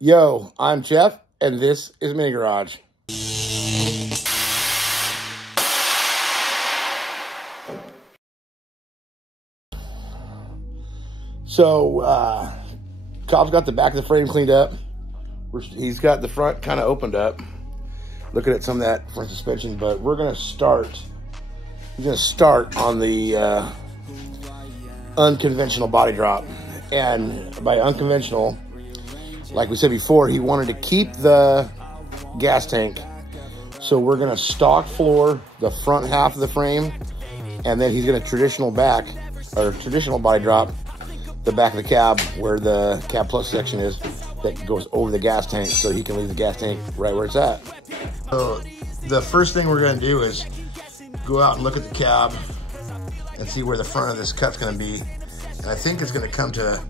Yo, I'm Jeff, and this is Mini Garage. So, Cobb's got the back of the frame cleaned up. He's got the front kind of opened up. Looking at some of that front suspension, but we're gonna start. We're gonna start on the Unconventional Body Drop, and by unconventional, like we said before, he wanted to keep the gas tank. So we're gonna stock floor the front half of the frame, and then he's gonna traditional body drop the back of the cab where the cab plus section is that goes over the gas tank, so he can leave the gas tank right where it's at. So the first thing we're gonna do is go out and look at the cab and see where the front of this cut's gonna be. And I think it's gonna come to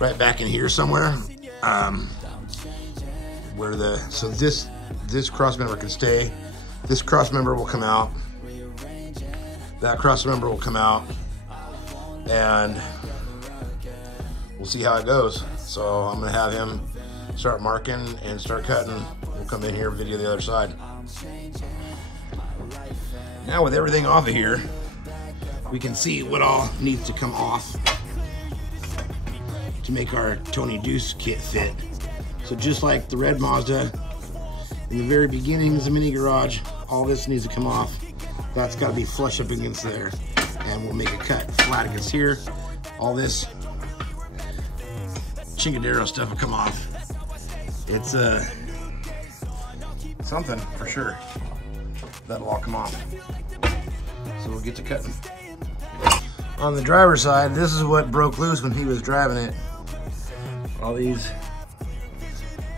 right back in here somewhere. So this cross member can stay. This cross member will come out. That cross member will come out, and we'll see how it goes. So I'm gonna have him start marking and start cutting. We'll come in here and video the other side. Now with everything off of here, we can see what all needs to come off to make our Tony Deuce kit fit. So just like the red Mazda, in the very beginning of the Mini Garage, all this needs to come off. That's got to be flush up against there, and we'll make a cut flat against here. All this Chinkadero stuff will come off. It's something for sure. That'll all come off. So we'll get to cutting. On the driver's side, this is what broke loose when he was driving it. All these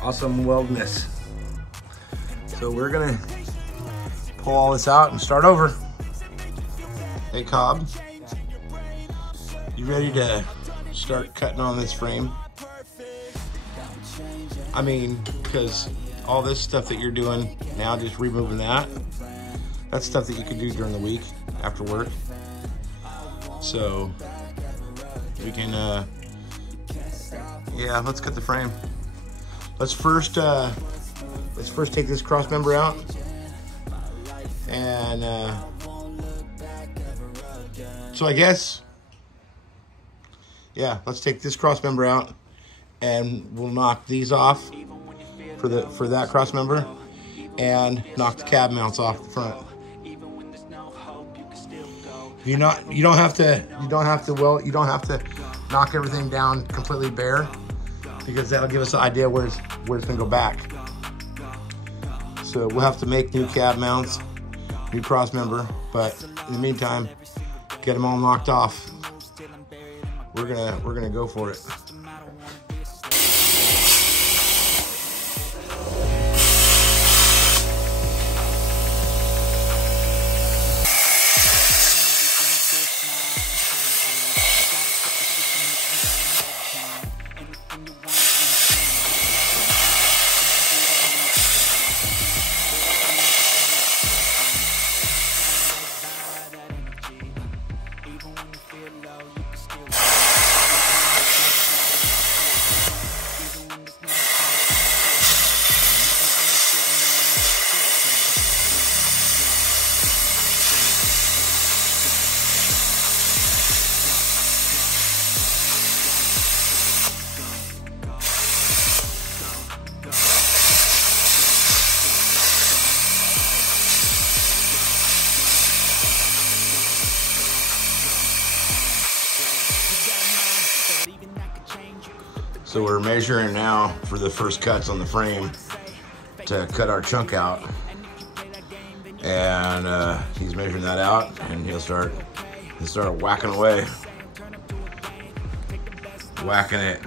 awesome weldness. So we're gonna pull all this out and start over. Hey Cobb, you ready to start cutting on this frame? I mean, because all this stuff that you're doing now, just removing that's stuff that you can do during the week after work. So we can, yeah, let's cut the frame. Let's first take this cross member out, and so I guess, yeah, let's take this cross member out, and we'll knock these off for that cross member, and knock the cab mounts off the front. You don't have to knock everything down completely bare, because that'll give us an idea where it's gonna go back. So we'll have to make new cab mounts, new cross member, but in the meantime, get them all knocked off. We're gonna go for it. So we're measuring now for the first cuts on the frame to cut our chunk out. And he's measuring that out, and he'll start whacking away. Whacking it.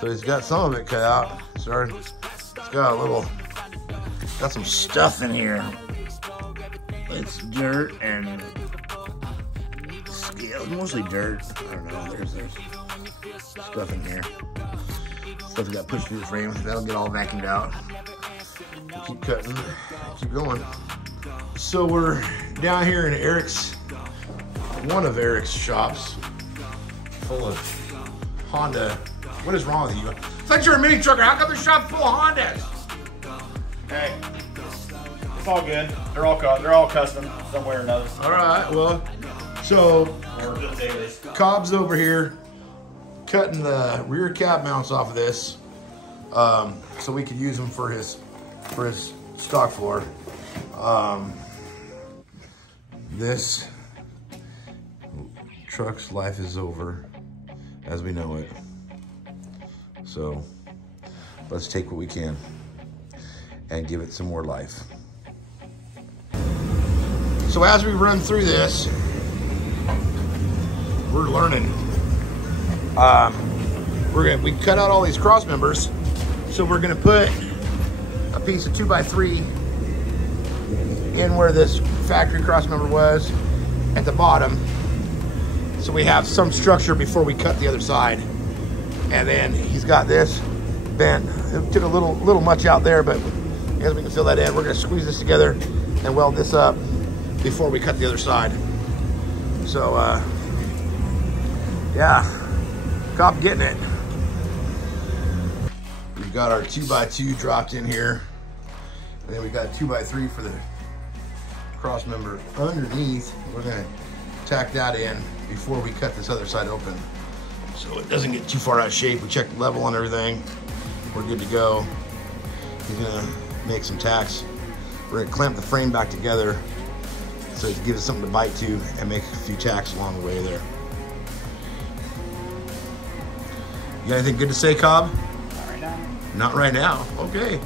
So he's got some of it cut out. It's got some stuff in here. It's dirt and scales, mostly dirt. I don't know, there's stuff in here. Stuff that got pushed through the frame. That'll get all vacuumed out. We'll keep cutting, keep going. So we're down here in one of Eric's shops full of Honda. What is wrong with you? It's like you're a mini trucker. How come the shop full of Hondas? Hey, it's all good. They're all custom somewhere or another. All right, well, so Or just dailies. Cobb's over here cutting the rear cab mounts off of this, so we could use them for his stock floor. This truck's life is over as we know it. So let's take what we can and give it some more life. So as we run through this, we're learning. We cut out all these cross members, so we're gonna put a piece of 2x3 in where this factory cross member was at the bottom, so we have some structure before we cut the other side. And then he's got this bent. It took a little much out there, but I guess we can fill that in. We're gonna squeeze this together and weld this up before we cut the other side. So yeah, Cobb getting it. We've got our 2x2 dropped in here, and then we got a 2x3 for the cross member underneath. We're gonna tack that in before we cut this other side open, so it doesn't get too far out of shape. We checked the level on everything. We're good to go. He's gonna make some tacks. We're gonna clamp the frame back together so it gives us something to bite to and make a few tacks along the way there. You got anything good to say, Cobb? Not right now. Not right now, okay.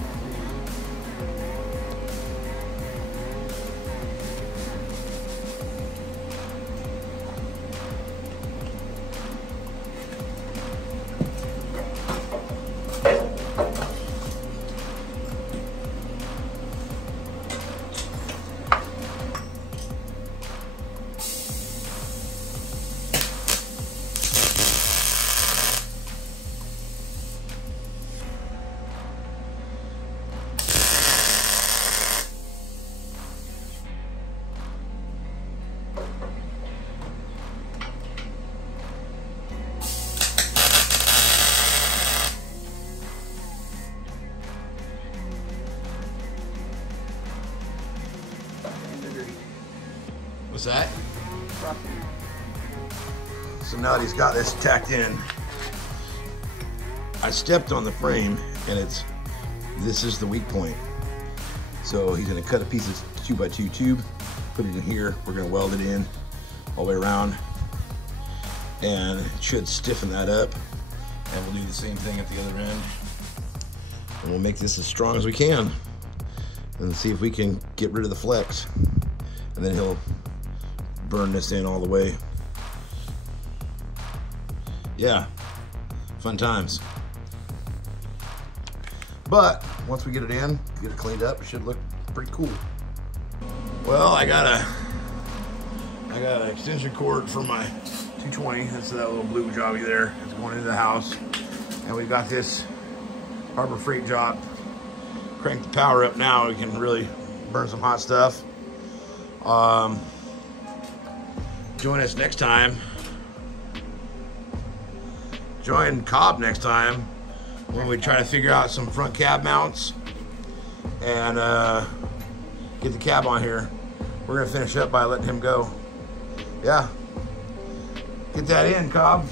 What's that? So now that he's got this tacked in, I stepped on the frame and this is the weak point. So he's gonna cut a piece of 2x2 tube, put it in here. We're gonna weld it in all the way around, and it should stiffen that up. And we'll do the same thing at the other end. And we'll make this as strong as we can and see if we can get rid of the flex. And then he'll burn this in all the way. Yeah, fun times. But once we get it in, get it cleaned up, it should look pretty cool. Well, I got an extension cord for my 220. That's that little blue jobby there. It's going into the house. And we've got this Harbor Freight job. Crank the power up now, we can really burn some hot stuff. Join us next time. Join Cobb next time when we try to figure out some front cab mounts and get the cab on here. We're gonna finish up by letting him go. Yeah, get that in, Cobb.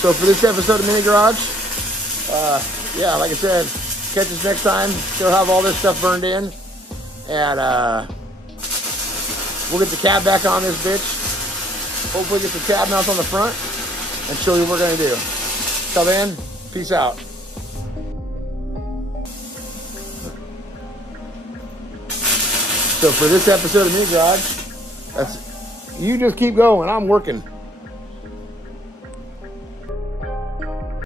So for this episode of Mini Garage, yeah, like I said, catch us next time. Still have all this stuff burned in. And we'll get the cab back on this bitch. Hopefully get the cab mounts on the front and show you what we're gonna do. Till then, peace out. So for this episode of Mini Garage, you just keep going, I'm working.